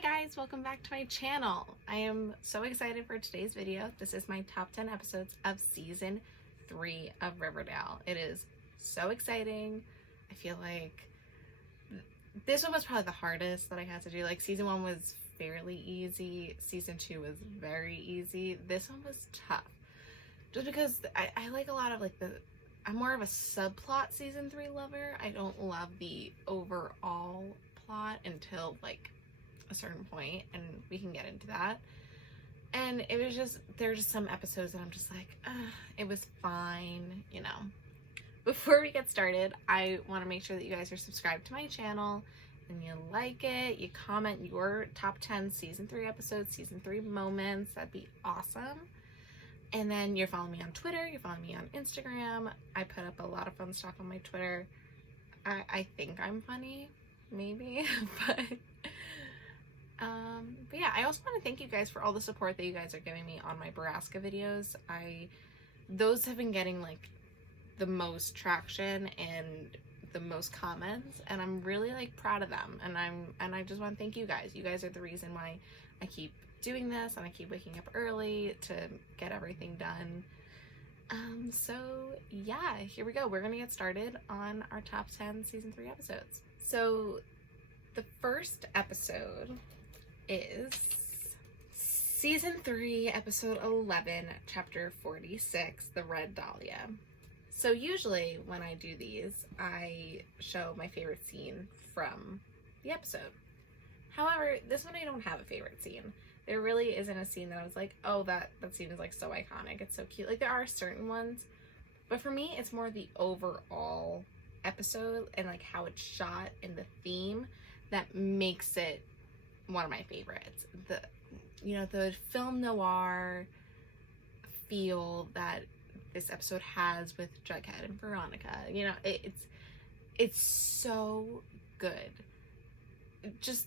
Hi guys, welcome back to my channel. I am so excited for today's video. This is my top 10 episodes of season 3 of Riverdale. It is so exciting. I feel like this one was probably the hardest that I had to do. Like season 1 was fairly easy. Season 2 was very easy. This one was tough. Just because I like a lot of I'm more of a subplot season 3 lover. I don't love the overall plot until like a certain point, and we can get into that. And it was just, there are just some episodes that I'm just like, it was fine, you know. Before we get started, I want to make sure that you guys are subscribed to my channel and you like it, you comment your top 10 season 3 episodes, season 3 moments. That'd be awesome. And then you're following me on Twitter, you're following me on Instagram. I put up a lot of fun stuff on my Twitter. I think I'm funny, maybe, but yeah, I also want to thank you guys for all the support that you guys are giving me on my Baraska videos. Those have been getting like the most traction and the most comments, and I'm really like proud of them, and I just want to thank you guys. You guys are the reason why I keep doing this and I keep waking up early to get everything done. So yeah, here we go. We're gonna get started on our top 10 season 3 episodes. So the first episode is season 3, episode 11, chapter 46, The Red Dahlia. So usually when I do these, I show my favorite scene from the episode. However, this one I don't have a favorite scene. There really isn't a scene that I was like, oh, that scene is like so iconic, it's so cute. Like there are certain ones, but for me it's more the overall episode and like how it's shot and the theme that makes it one of my favorites. The film noir feel that this episode has with Jughead and Veronica, it's so good. Just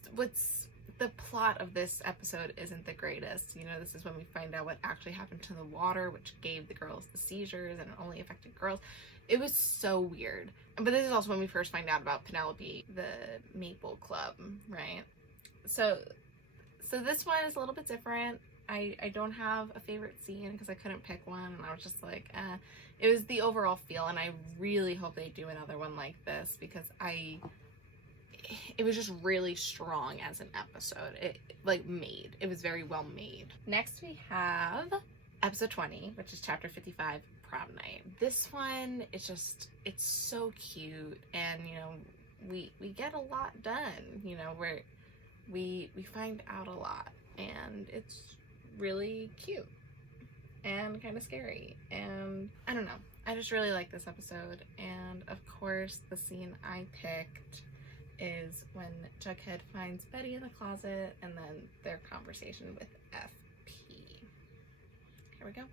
the plot of this episode isn't the greatest. This is when we find out what actually happened to the water, which gave the girls the seizures and it only affected girls. It was so weird. But this is also when we first find out about Penelope, the Maple Club, right? So this one is a little bit different. I don't have a favorite scene because I couldn't pick one, and I was just like, It was the overall feel, and I really hope they do another one like this because it was just really strong as an episode. It was very well made. Next we have episode 20, which is chapter 55, Prom Night. This one is just, it's so cute, and we get a lot done, where we find out a lot, and it's really cute and kind of scary, and I don't know, I just really like this episode. And of course the scene I picked is when Jughead finds Betty in the closet and then their conversation with FP. Here we go.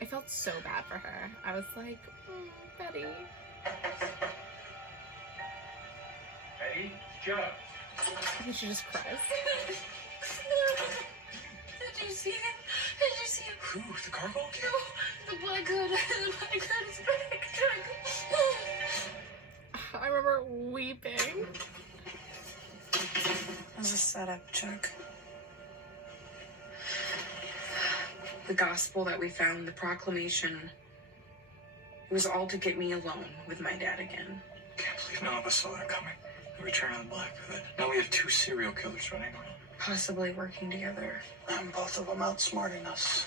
I felt so bad for her. I was like, Betty. Betty, it's Jug. I think she just cries. Did you see him? Did you see him? Who? The cargo kid? No, the black hood. The black hood is back. I remember weeping. It was a setup, Chuck. The gospel that we found, the proclamation, it was all to get me alone with my dad again. Can't believe none of us saw that coming. The return of the Black Hood. Now we have 2 serial killers running around. Possibly working together. And both of them outsmarting us.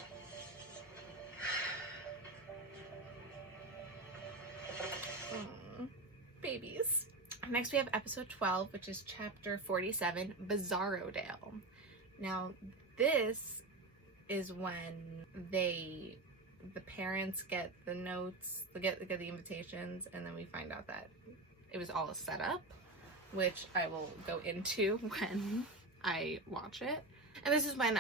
Babies. Next we have episode 12, which is chapter 47, RIVERDALE. Now this is when the parents get the notes, get the invitations, and then we find out that it was all a setup, which I will go into when I watch it. And this is when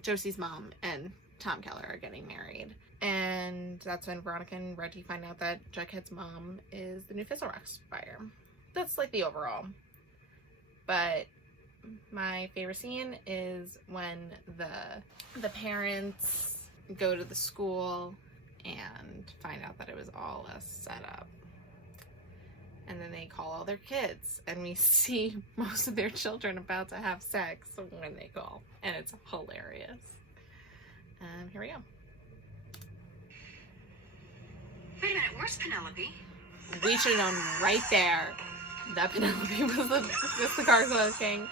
Josie's mom and Tom Keller are getting married, and that's when Veronica and Reggie find out that Jughead's mom is the new Fizzlerock buyer. That's like the overall, but my favorite scene is when the parents go to the school and find out that it was all a setup. And then they call all their kids, and we see most of their children about to have sex when they call, and it's hilarious. And here we go. Wait a minute, where's Penelope? We should have known right there that Penelope was the Gargoyle King.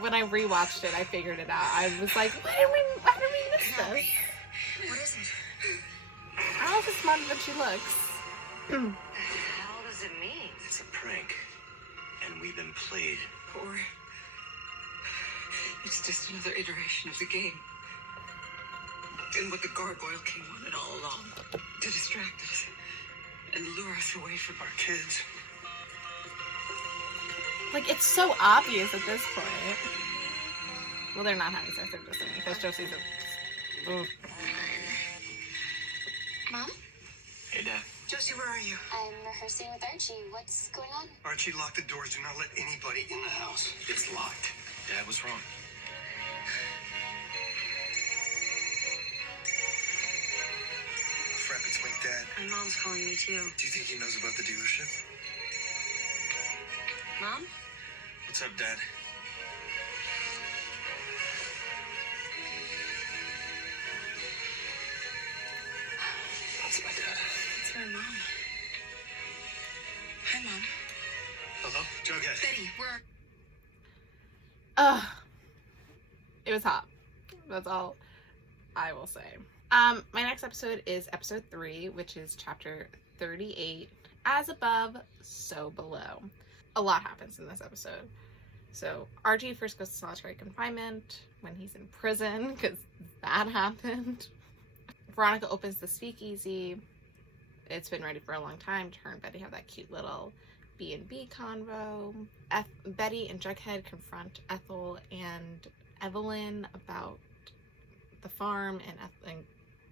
When I rewatched it, I figured it out. I was like, why did we miss this? What is it? I don't know if it's smart that she looks. What the hell does it mean? It's a prank. And we've been played. Or it's just another iteration of the game. And what the Gargoyle King wanted all along. To distract us and lure us away from our kids. Like, it's so obvious at this point. Well, they're not having sex, they're just saying, because Josie's a... Ooh. Mom? Hey, Dad. Josie, where are you? I'm rehearsing with Archie. What's going on? Archie, lock the doors. Do not let anybody in the house. It's locked. Dad, what's wrong? Crap, it's my dad. My mom's calling me too. Do you think he knows about the dealership? Mom? What's up, Dad? That's my dad. It's my mom. Hi, Mom. Hello? Jughead. Betty, where? Ugh. It was hot. That's all I will say. My next episode is episode 3, which is chapter 38. As above, so below. A lot happens in this episode. So Archie first goes to solitary confinement when he's in prison, because that happened. Veronica opens the speakeasy. It's been ready for a long time. Her and Betty have that cute little B&B convo. Betty and Jughead confront Ethel and Evelyn about the farm and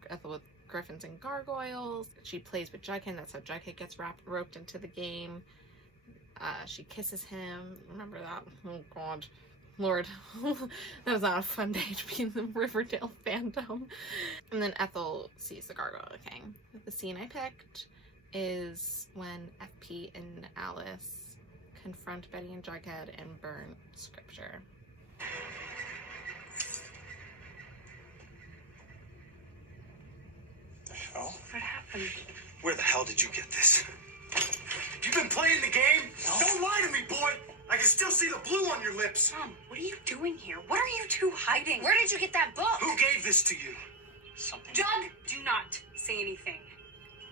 Ethel with griffins and gargoyles. She plays with Jughead. That's how Jughead gets roped into the game. She kisses him. Remember that? Oh, God. Lord. That was not a fun day to be in the Riverdale fandom. And then Ethel sees the Gargoyle King. The scene I picked is when FP and Alice confront Betty and Jughead and burn scripture. The hell? What happened? Where the hell did you get this? You've been playing the game? Don't lie to me, boy! I can still see the blue on your lips. Mom, what are you doing here? What are you two hiding? Where did you get that book? Who gave this to you? Something. Doug, do not say anything.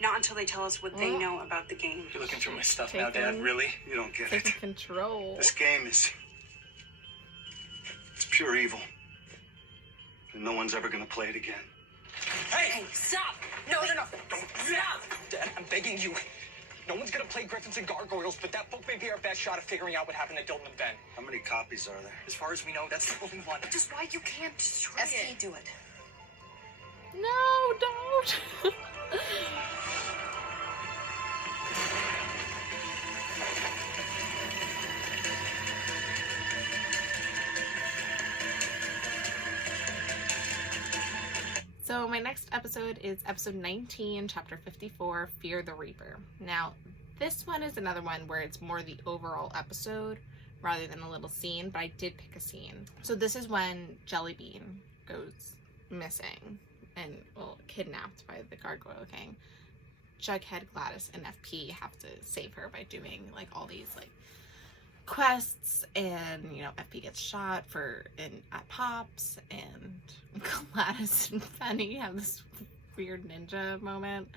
Not until they tell us what they know about the game. You're looking through my stuff now, Dad. Really? You don't get Taking it. control. This game is... it's pure evil. And no one's ever gonna play it again. Hey, stop! No. Stop! Dad, I'm begging you. No one's gonna play Griffins and Gargoyles, but that book may be our best shot of figuring out what happened to Dylan and Ben. How many copies are there? As far as we know, that's the only one. Just why you can't destroy it. do it. No, don't. So my next episode is episode 19, chapter 54, Fear the Reaper. Now, this one is another one where it's more the overall episode rather than a little scene, but I did pick a scene. So this is when Jellybean goes missing and, well, kidnapped by the Gargoyle King. Jughead, Gladys, and FP have to save her by doing, like, all these, like, quests, and, you know, FP gets shot at Pops, and Gladys and Penny have this weird ninja moment,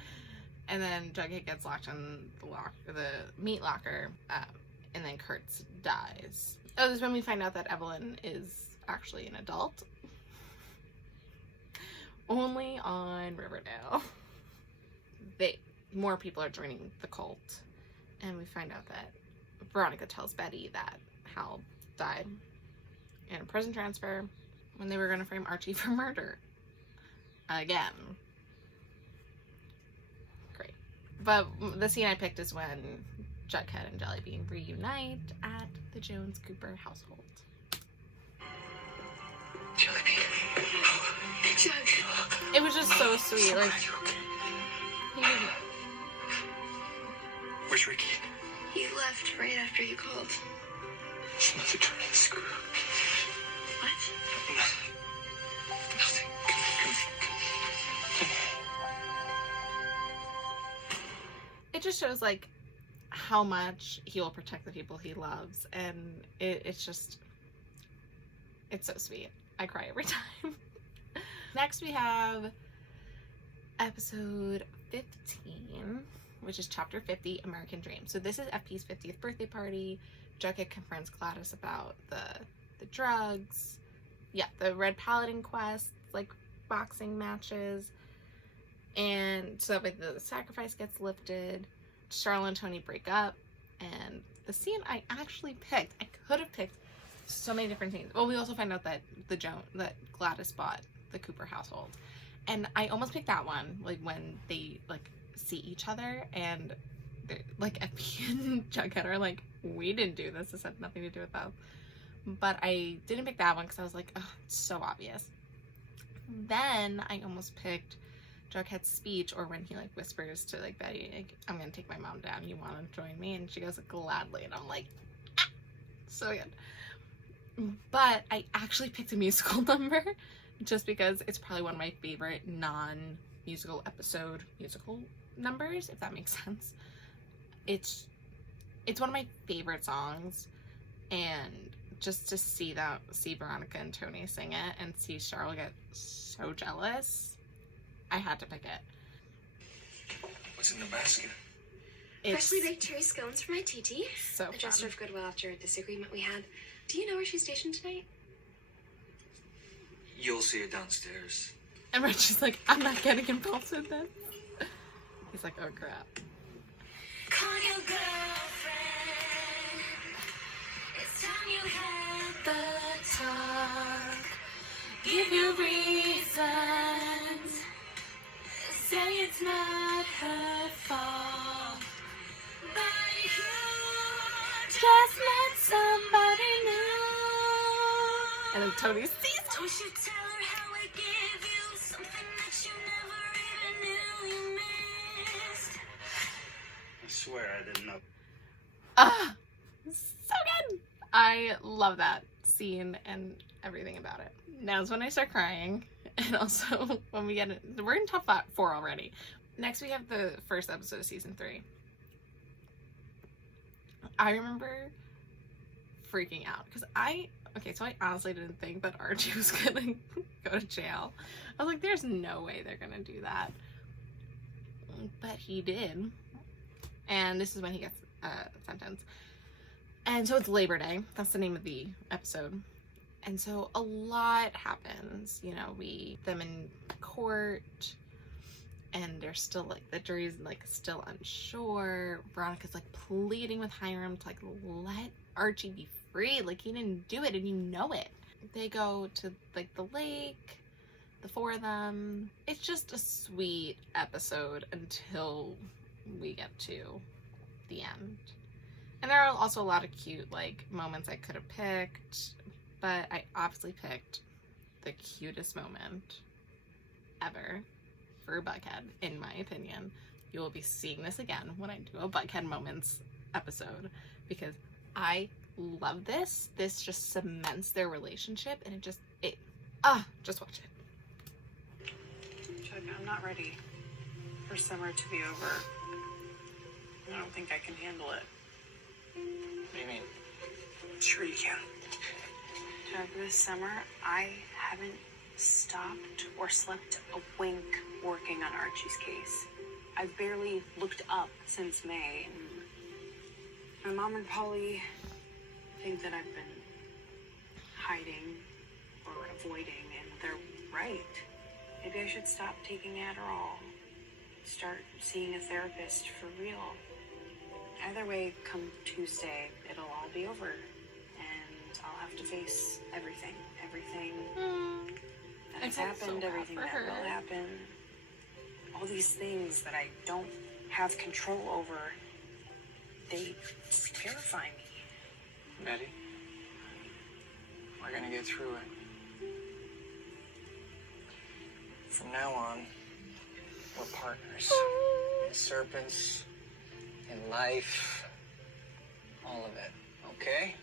and then Jughead gets locked in the meat locker, and then Kurtz dies. Oh, this is when we find out that Evelyn is actually an adult. Only on Riverdale. More people are joining the cult, and we find out that Veronica tells Betty that Hal died in a prison transfer when they were going to frame Archie for murder. Again. Great. But the scene I picked is when Jughead and Jellybean reunite at the Jones-Cooper household. Jellybean. Oh, Jug. It was just so sweet. Like, Are you okay? he, Where's Ricky? He left right after you called. He must have tried to screw. What? Nothing. Come here. it just shows like how much he will protect the people he loves, and it's just, it's so sweet. I cry every time. Next we have episode 15, which is chapter 50, American Dream. So this is FP's 50th birthday party. Jughead confronts Gladys about the drugs, the Red Paladin quest, like boxing matches, and so that way the sacrifice gets lifted. Charlotte and Tony break up, and the scene I actually picked, I could have picked so many different scenes. Well, we also find out that that Gladys bought the Cooper household, and I almost picked that one, like when they like see each other and like FP and Jughead are like, we didn't do this, this had nothing to do with us. But I didn't pick that one because I was like, oh, it's so obvious. Then I almost picked Jughead's speech, or when he like whispers to like Betty, like, I'm gonna take my mom down, you want to join me? And she goes, gladly. And I'm like, ah! So good. But I actually picked a musical number just because it's probably one of my favorite non-musical episode musical numbers, if that makes sense. It's one of my favorite songs, and just to see Veronica and Tony sing it and see Charlotte get so jealous, I had to pick it. What's in the basket? It's Freshly baked cherry scones for my TT. so I just fun. served Goodwill after a disagreement we had. Do you know where she's stationed tonight? You'll see it downstairs. And Reggie's like, I'm not getting involved in this. He's like, oh crap. Call your girlfriend. It's time you had the talk. Give your reasons. Say it's not her fault. But you just met somebody new. And then Tony sees Don't you tell her how I give you something that you never even knew you missed. I swear I didn't know. so good. I love that scene and everything about it. Now's when I start crying, and also when we get it, we're in top 4 already. Next we have the first episode of season 3. I remember freaking out because I honestly didn't think that Archie was gonna go to jail. I was like, there's no way they're gonna do that, but he did, and this is when he gets sentenced. And so it's Labor Day. That's the name of the episode. And so a lot happens, you know, them in court, and they're still like, the jury's like still unsure. Veronica's like pleading with Hiram to like let Archie be free. Like, he didn't do it and you know it. They go to like the lake, the 4 of them. It's just a sweet episode until we get to the end. And there are also a lot of cute like moments I could have picked, but I obviously picked the cutest moment ever for Buckhead, in my opinion. You will be seeing this again when I do a Buckhead Moments episode, because I love this. This just cements their relationship, and just watch it. Chuck, I'm not ready for summer to be over. I don't think I can handle it. What do you mean? Sure you can. Chuck, this summer, I haven't stopped or slept a wink working on Archie's case. I've barely looked up since May, and my mom and Polly think that I've been hiding or avoiding, and they're right. Maybe I should stop taking Adderall, start seeing a therapist for real. Either way, come Tuesday, it'll all be over, and I'll have to face everything that has happened, everything that will happen. All these things that I don't have control over, they terrify me. Betty, we're gonna get through it. From now on, we're partners. In serpents, in life, all of it, okay?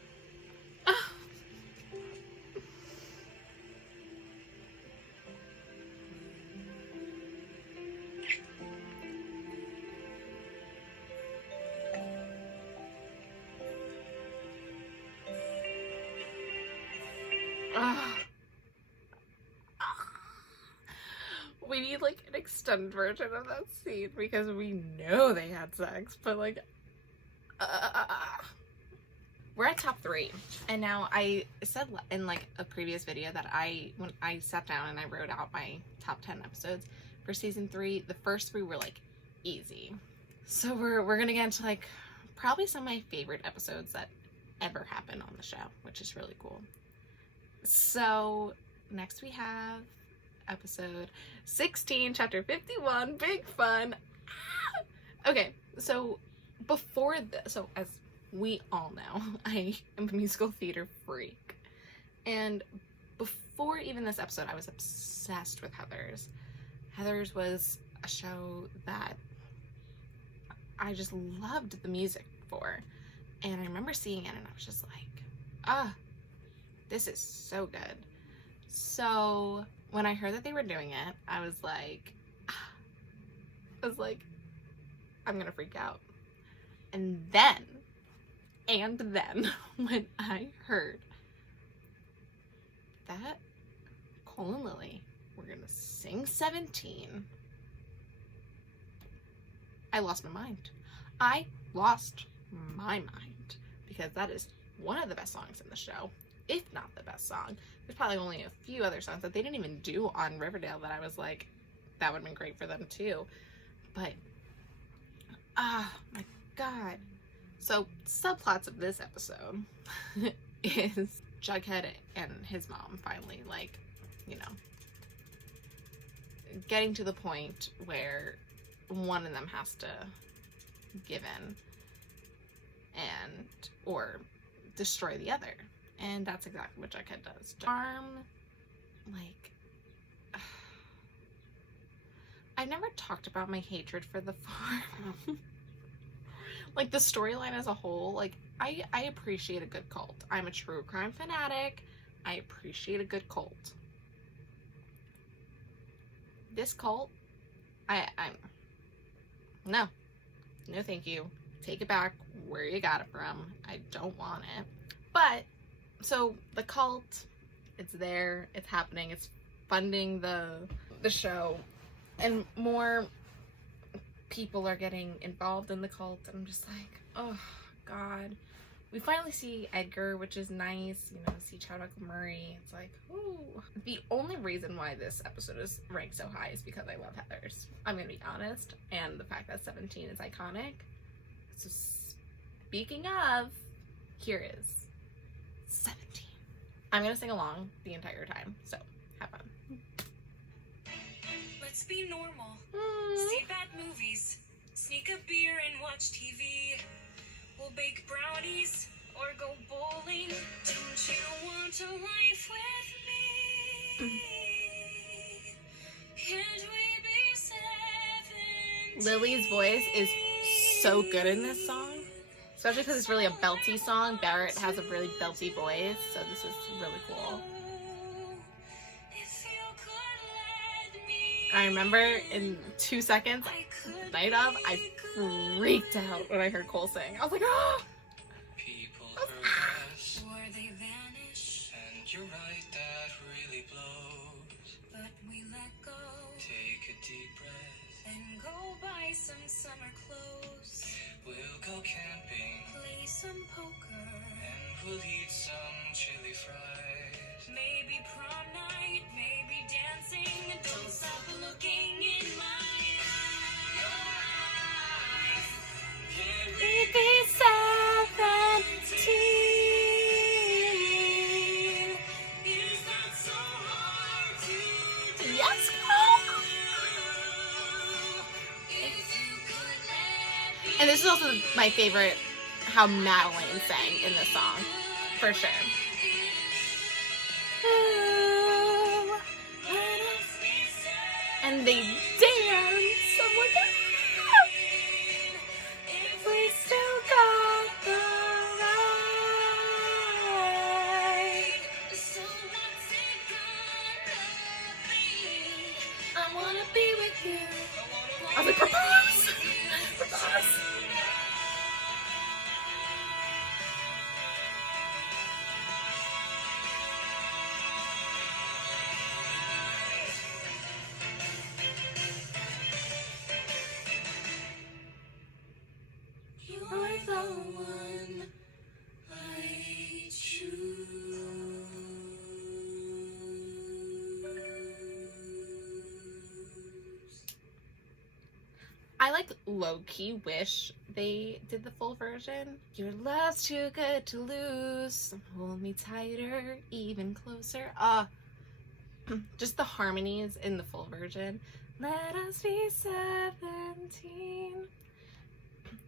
We need like an extended version of that scene because we know they had sex, but like, we're at top 3, and now I said in like a previous video that when I sat down and I wrote out my top 10 episodes for season 3, the first 3 were like easy. So we're gonna get into like probably some of my favorite episodes that ever happened on the show, which is really cool. So next we have episode 16, chapter 51, Big Fun. Okay, so before this, so as we all know, I am a musical theater freak, and before even this episode, I was obsessed with Heathers. Heathers was a show that I just loved the music for, and I remember seeing it and I was just like, this is so good. So when I heard that they were doing it, I was like, I'm gonna freak out. And then when I heard that Cole and Lily were gonna sing 17, I lost my mind. I lost my mind, because that is one of the best songs in the show, if not the best song. There's probably only a few other songs that they didn't even do on Riverdale that I was like, that would have been great for them too. But, oh my god. So, subplots of this episode is Jughead and his mom finally, like, you know, getting to the point where one of them has to give in and, or destroy the other. And that's exactly what Jughead does. Farm, like, I've never talked about my hatred for the farm. Like, the storyline as a whole, like, I appreciate a good cult. I'm a true crime fanatic. I appreciate a good cult. This cult, no thank you. Take it back where you got it from. I don't want it. But, so, the cult, it's there, it's happening, it's funding the show, and more people are getting involved in the cult, and I'm just like, oh god. We finally see Edgar, which is nice, you know, see Chadwick Murray, it's like, ooh. The only reason why this episode is ranked so high is because I love Heathers. I'm gonna be honest, and the fact that 17 is iconic. So speaking of, here is 17. I'm gonna sing along the entire time, so have fun. Let's be normal. See bad movies. Sneak a beer and watch TV. We'll bake brownies or go bowling. Don't you want a life with me? Can't we be 17? Lily's voice is so good in this song, especially because it's really a belty song. Barrett has a really belty voice, so this is really cool. If you could let me, I remember in 2 seconds, night of, I freaked out when I heard Cole sing. I was like, oh! People progress, or they vanish, and you're right, that really blows. but we let go Take a deep breath, and go buy some summer clothes, we'll go camping, play some poker, and we'll eat some chili fries. maybe prom night, maybe dancing. Don't stop looking in my eyes. Can we be 17? Is that so hard to do? Yes, Cole! If you could let me. And this is also my favorite, how Madeline sang in this song, for sure. and they dance. I'm like, ah! We still got the right. So what's it gonna be? I wanna be with you. I was like, propose! Propose! You're the one I choose. I like low-key wish they did the full version. Your love's too good to lose. Hold me tighter, even closer. Just the harmonies in the full version. Let us be 17.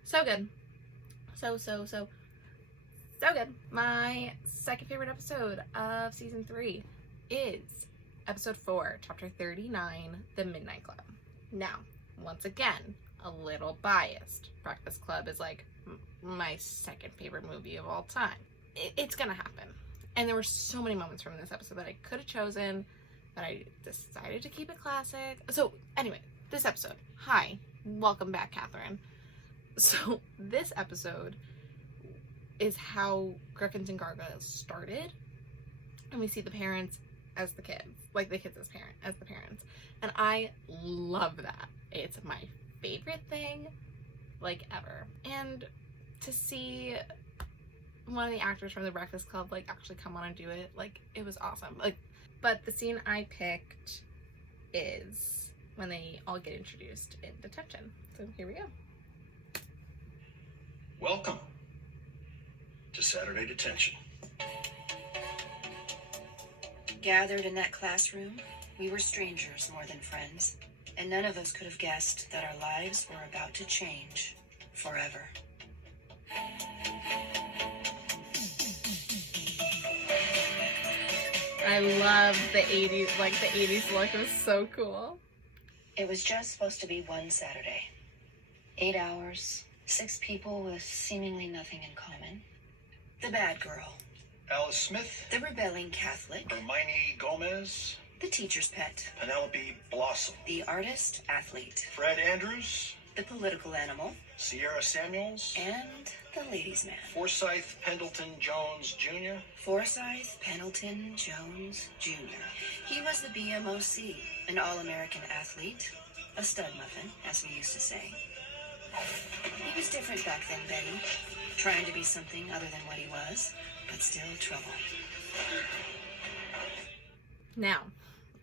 So good. So good. My second favorite episode of season 3 is episode 4, chapter 39, The Midnight Club. Now, once again, a little biased. Breakfast Club is like my second favorite movie of all time. It's gonna happen. And there were so many moments from this episode that I could have chosen, but I decided to keep it classic. So anyway, this episode. Hi, welcome back, Catherine. So this episode is how Griffins and Gargoyles started. And we see the parents as the kids. Like the kids as the parents. And I love that. It's my favorite thing, like, ever. And to see one of the actors from the Breakfast Club, like, actually come on and do it, like, it was awesome. Like, but the scene I picked is when they all get introduced in detention. So here we go. Welcome to Saturday Detention. Gathered in that classroom, we were strangers more than friends, and none of us could have guessed that our lives were about to change forever. I love the 80s, like the 80s look was so cool. It was just supposed to be one Saturday. 8 hours, 6 people with seemingly nothing in common. The bad girl, Alice Smith, the rebelling Catholic, Hermione Gomez, the teacher's pet, Penelope Blossom, the artist athlete, Fred Andrews, the political animal, Sierra Samuels, and the ladies' man. Forsyth Pendleton Jones Jr., Forsyth Pendleton Jones Jr. He was the BMOC, an all-American athlete, a stud muffin, as we used to say. He was different back then, Betty, trying to be something other than what he was, but still trouble. Now,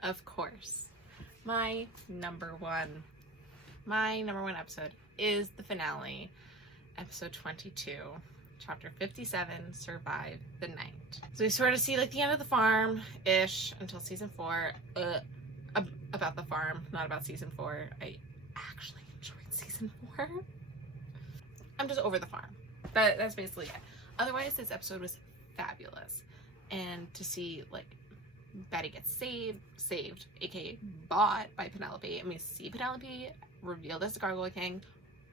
of course, my number one episode is the finale, episode 22, chapter 57, Survive the Night. So we sort of see like the end of the farm-ish until season 4, about the farm, not about season 4. I actually enjoyed season 4. I'm just over the farm. That's basically it. Otherwise, this episode was fabulous. And to see, like, Betty gets saved, aka bought by Penelope, and we see Penelope revealed as the Gargoyle King,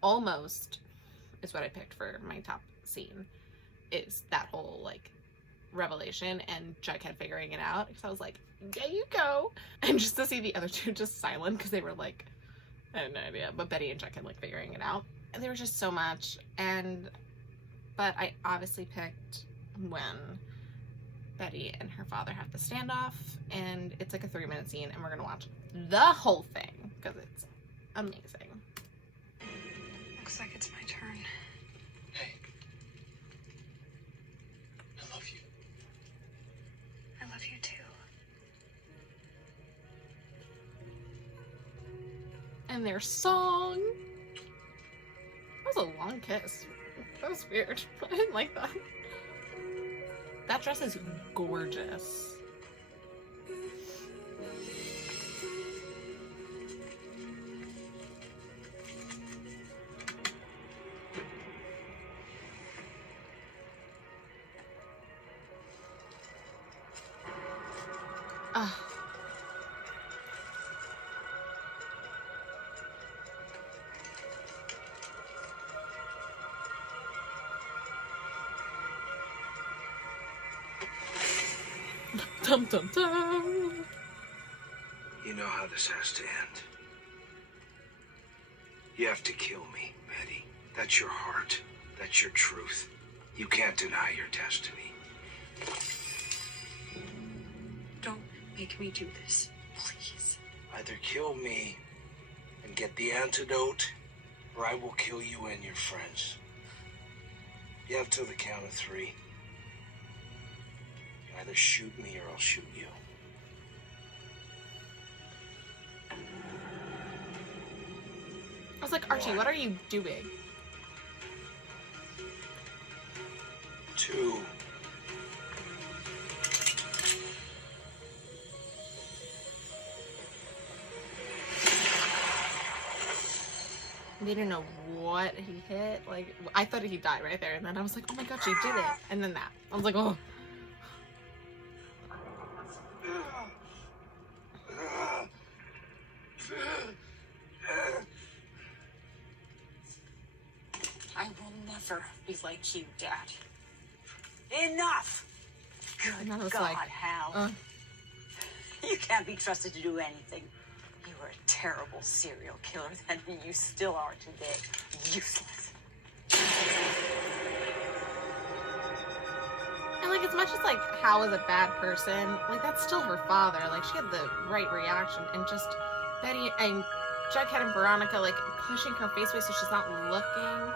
almost is what I picked for my top scene, is that whole, like, revelation and Jughead figuring it out, because I was like, there you go. And just to see the other two just silent, because they were like, I have no idea, but Betty and Jughead, like, figuring it out. And there was just so much, but I obviously picked when Betty and her father have the standoff, and it's like a 3-minute scene, and we're gonna watch the whole thing because it's amazing. Looks like it's my turn. Hey. I love you. I love you too. And their song. That was a long kiss. That was weird. I didn't like that. That dress is gorgeous. Dum dum dum. You know how this has to end. You have to kill me, Betty. That's your heart. That's your truth. You can't deny your destiny. Don't make me do this, please. Either kill me and get the antidote, or I will kill you and your friends. You have till the count of 3. You either shoot me or I'll shoot you. I was like, Archie, what are you doing? 2. They didn't know what he hit. Like, I thought he died right there, and then I was like, oh my god, she did it. And then that. I was like, oh. I will never be like you, Dad. Enough! Good And I was God, like, Hal. You can't be trusted to do anything. You were a terrible serial killer then, and you still are today. Useless. And like, as much as like Hal is a bad person, like that's still her father. Like she had the right reaction, and just Betty and Jughead and Veronica like pushing her face away so she's not looking.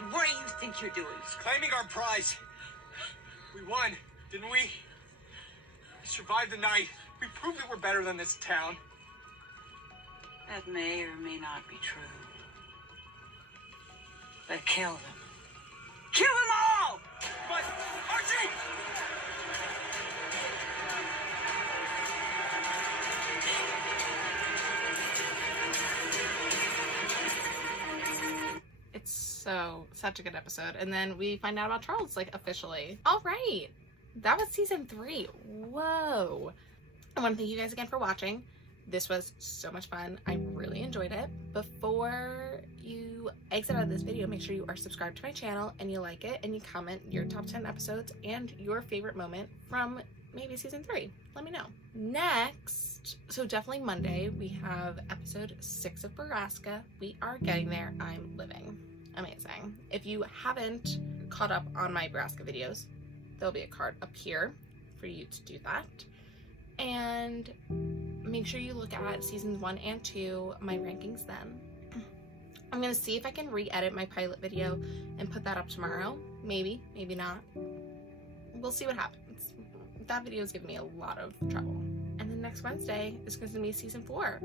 And what do you think you're doing? Claiming our prize. We won, didn't we? We survived the night. We proved that we're better than this town. That may or may not be true. But kill them. Kill them all! But, Archie! It's such a good episode. And then we find out about Charles, like, officially. All right. That was season 3. Whoa. I want to thank you guys again for watching. This was so much fun. I really enjoyed it. Before you exit out of this video, make sure you are subscribed to my channel and you like it and you comment your top 10 episodes and your favorite moment from maybe season 3. Let me know. Next, so definitely Monday, we have episode 6 of Baraska. We are getting there. I'm living. Amazing. If you haven't caught up on my Baraska videos, there'll be a card up here for you to do that. And make sure you look at seasons 1 and 2, my rankings then. I'm gonna see if I can re-edit my pilot video and put that up tomorrow. Maybe, maybe not. We'll see what happens. That video is giving me a lot of trouble. And then next Wednesday is going to be season 4.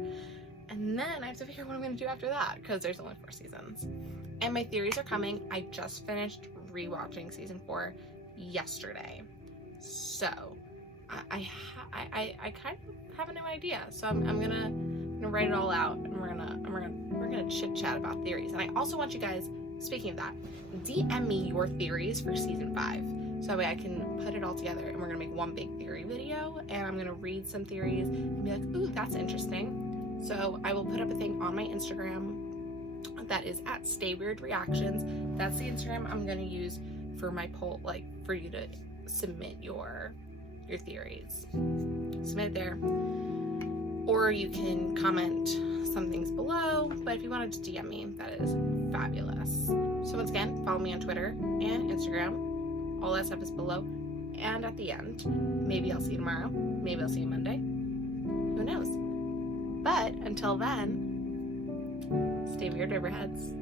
And then I have to figure out what I'm going to do after that, because there's only 4 seasons. And my theories are coming. I just finished rewatching season 4 yesterday. So I kind of have a new idea. So I'm gonna write it all out, and we're gonna chit chat about theories. And I also want you guys, speaking of that, DM me your theories for season 5, so that way I can put it all together, and we're gonna make one big theory video, and I'm gonna read some theories and be like, ooh, that's interesting. So I will put up a thing on my Instagram that is at StayWeirdReactions. That's the Instagram I'm gonna use for my poll, like for you to submit your theories. Submit it there, or you can comment some things below, but if you wanted to DM me, that is fabulous. So once again, follow me on Twitter and Instagram. All that stuff is below and at the end. Maybe I'll see you tomorrow, maybe I'll see you Monday, who knows. But until then, stay weird, Riverheads.